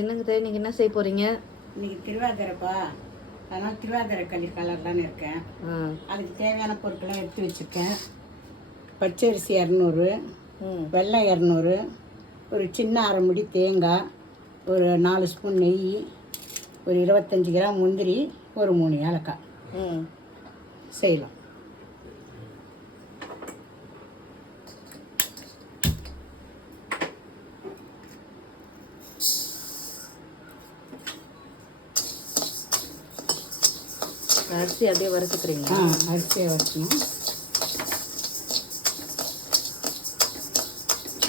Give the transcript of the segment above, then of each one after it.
என்னங்க நீங்கள் என்ன செய்ய போகிறீங்க? இன்னைக்கு திருவாதிரைப்பா, அதனால் திருவாதிரை களி கலர்லான்னு இருக்கேன். அதுக்கு தேவையான பொருட்கள்லாம் எடுத்து வச்சுருக்கேன். பச்சரிசி 200, வெல்லம் 200, ஒரு சின்ன அரை முடி தேங்காய், ஒரு 4 ஸ்பூன் நெய், ஒரு 25 கிராம் முந்திரி, ஒரு 3 ஏலக்காய் செய்யலாம். அரிசி அப்படியே வறுத்துக்கிறீங்க? அரிசியை வறுக்கணும்.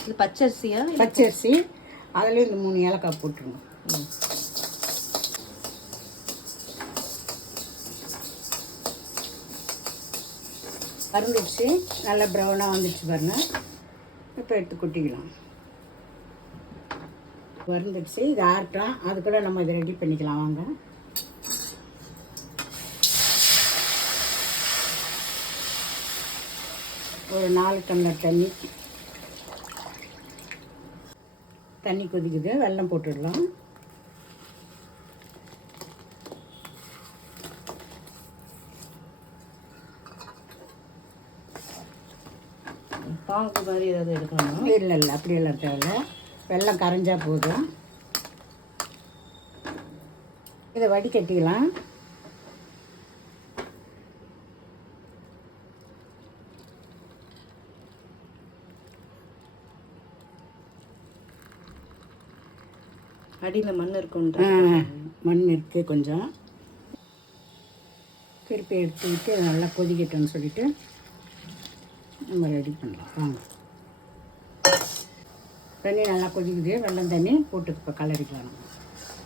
இது பச்சரிசியா? பச்சரிசி. அதுலேயும் இந்த 3 ஏலக்காய் போட்டுருங்க. வறுந்துடுச்சு, நல்லா ப்ரௌனாக வந்துடுச்சு பாருங்க. இப்போ எடுத்து கொட்டிக்கலாம். வறுந்துடுச்சு, இது ஆறட்டும். அதுக்குள்ளே நம்ம இதை ரெடி பண்ணிக்கலாம். வாங்க. ஒரு 4 டம்ளர் தண்ணி கொதிக்குது. வெல்லம் போட்டுடலாம். பாகு மாதிரி ஏதாவது எடுக்கணும்? இல்லை அப்படியெல்லாம் தேவையில்ல. வெல்லம் கரைஞ்சா போதும். இதை வடிகட்டிக்கலாம். அடியில் மண் இருக்கும். மண் இருக்குது கொஞ்சம். திருப்பி எடுத்துக்கிட்டு நல்லா கொதிக்கட்டும்னு சொல்லிட்டு நம்ம ரெடி பண்ணலாம். வாங்க. தண்ணி நல்லா கொதிக்குது. வெல்லம் தண்ணி போட்டு இப்போ கலரிக்கலாம்.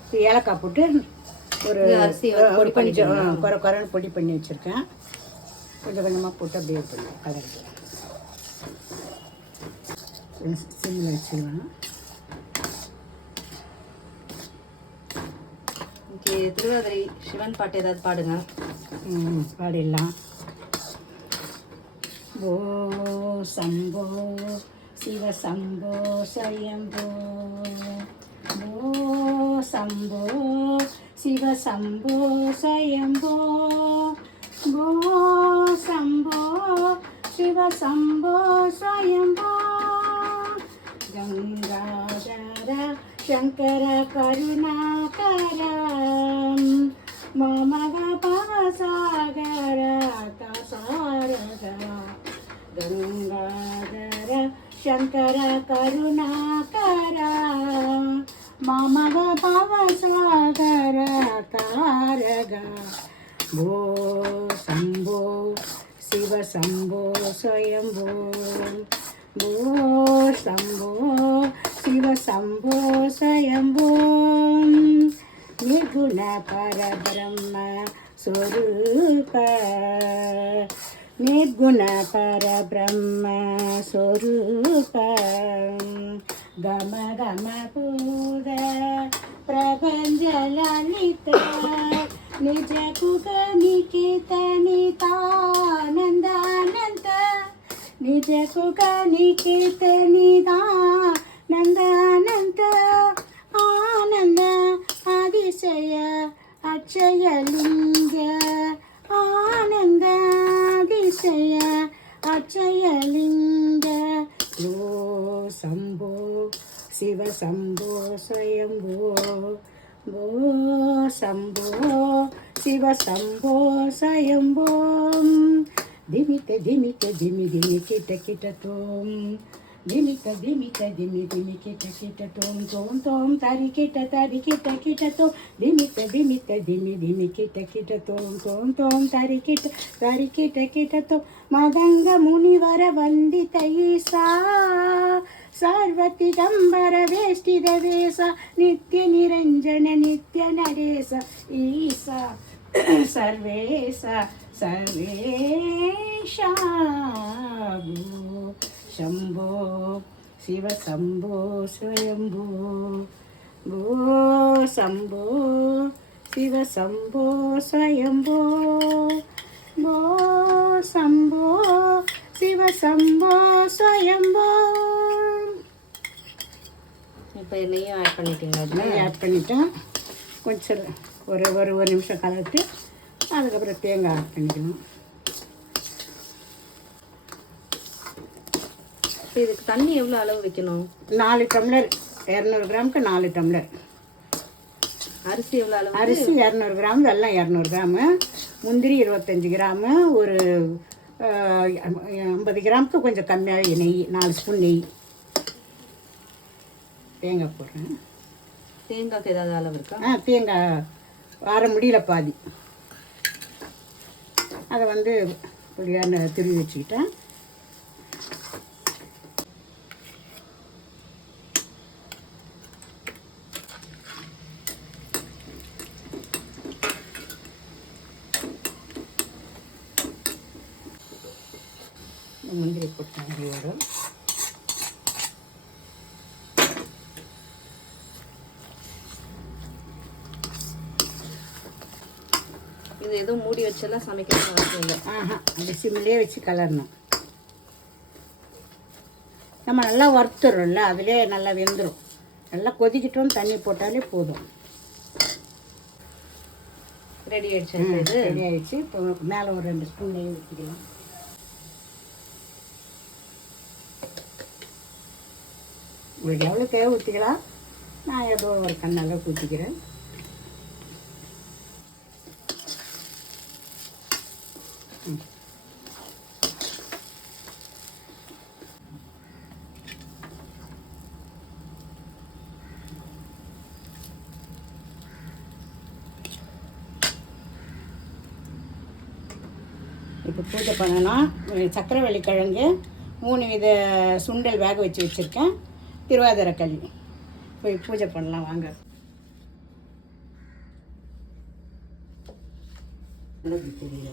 இப்போ ஏலக்காய் போட்டு ஒரு பொடி கொஞ்சம் குறைன்னு பொடி பண்ணி வச்சுருக்கேன். கொஞ்சம் கொஞ்சமாக போட்டு அப்படியே கலரிக்கலாம். சிம்மில் வச்சுக்கலாம். திருவாதிரை சிவன் பாட்டு ஏதாவது பாடுங்க. பாடிடலாம். ஓ சம்போ சிவ சம்போ சயம்போ, ஓ சம்போ சிவ சம்போ சயம்போ, ஓ சம்போ சிவ சம்போ சயம்போ, கங்காதர சங்கர கருணாகர மமக பவசாகர தசாரத, கங்காதர சங்கர கருணாகர மமக பவசாகர தாரக, ஓ சம்போ சிவ சம்போ ஸ்வயம்போ, ஓ சம்போ சிவ சம்போ ஸ்வயம்போ, निर्गुण परब्रह्म स्वरूप, निर्गुण परब्रह्म स्वरूप, गम गम पूर प्रपंच ललित, निज कुक निकित नितानंदानंद, निज कुक निकित नितानंदानंद, आनंद அதிசய அட்சயலிங்க, ஆனந்த அதிசய அட்சயலிங்க, ஓ சம்போ சிவ சம்போ ஸ்வயம்போ, ஓ சம்போ சிவ சம்போ ஸ்வயம்போ, திமிக்க திமிக்க திமி திமி கிட்ட கிட்ட தோம், திமிக்க திமிக்க திமி திமி கிட்ட கிட்ட தோம் தோம் தோம், தரி கிட்ட கிட்ட தோம், திமிக்க திமிக்க திமி திமி கிட்ட கிட்ட தோம் தோம் தோம், தரி கிட்ட தோம், மதங்க முனிவர வந்தித ஈசா, सर्वतिगंबर वेष्टिद वेश, नित्य निरंजन नित्य नरेश, ईसा सर्वेश सर्वेशा, शंभो शिव शंभो स्वयंभो, भो शंभो शिव शंभो स्वयंभो, भो शंभो शिव शंभो स्वयंभो. இப்போ நெய்யும் ஆட் பண்ணிட்டீங்களா அதில்? நெய் ஆட் பண்ணிட்டேன். கொஞ்சம் ஒரு நிமிஷம் கலட்டு அதுக்கப்புறம் தேங்காய் ஆட் பண்ணிக்கணும். இப்போ இதுக்கு தண்ணி எவ்வளோ அளவு வைக்கணும்? 4 டம்ளர், 200 கிராமுக்கு 4 டம்ளர். அரிசி எவ்வளோ அளவு? அரிசி 200 கிராம், வெல்லம் 200 கிராமு, முந்திரி 25 கிராமு, ஒரு 50 கிராமுக்கு கொஞ்சம் கம்மியாக நெய், 4 ஸ்பூன் நெய். தேங்காய் போடுறேன். தேங்காய்க்கு ஏதாவது அளவு இருக்கா? தேங்காய் அரை முடியல பாதி. அதை வந்து பொடியாக துருவி வச்சுக்கிட்டேன். முந்திரி போட்டு வரும். இது எதுவும் மூடி வச்செல்லாம் சமைக்கணும் அவசியம் இல்லை. அது சிம்மிலே வச்சு கலரணும். நம்ம நல்லா வறுத்துறோம்ல, அதிலே நல்லா வெந்துடும். நல்லா கொதிக்கிட்டோம், தண்ணி போட்டாலே போதும். ரெடி ஆயிடுச்சு. இது ரெடி ஆயிடுச்சு. இப்போ மேலே ஒரு 2 ஸ்பூன் நெய் ஊற்றிக்கலாம். உங்களுக்கு எவ்வளோ தேவை ஊற்றிக்கலாம். நான் ஏதோ ஒரு கண்ணால் ஊற்றிக்கிறேன். இப்போ பூஜை பண்ணணும். சக்கரவள்ளி கிழங்கு, 3 வித சுண்டல் வேக வச்சு வச்சுருக்கேன், திருவாதிரை களி. போய் பூஜை பண்ணலாம் வாங்க. தெரியல.